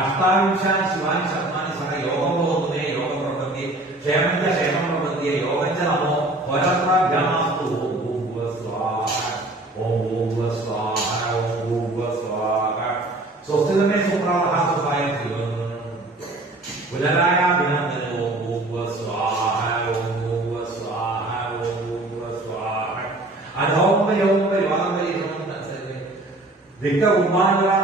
അഷ്ടാവിംശാൻ ശിവാൻ ശർമാനി സഹ യോഗബോധുനേ യോഗ പ്രപത്തി ക്ഷേമഞ്ച ക്ഷേമം പ്രപത്തിയെ യോഗഞ്ച നമോ പരപ്രഭ്യാസ്തു ഓം ഭൂവ സ്വാഹ ഓം ഭൂവ സ്വാഹ ഓം ഭൂവ സ്വാഹ സ്വസ്തിതമേ സുപ്രാഹ സുഖായം പുനരായാഭിനന്ദന ഓം ഭൂവ സ്വാഹ ഓം ഭൂവ സ്വാഹ ഓം ഭൂവ സ്വാഹ അധോംബ യോഗ യോഗ ദിക്ക ഉമ്മാനുരാ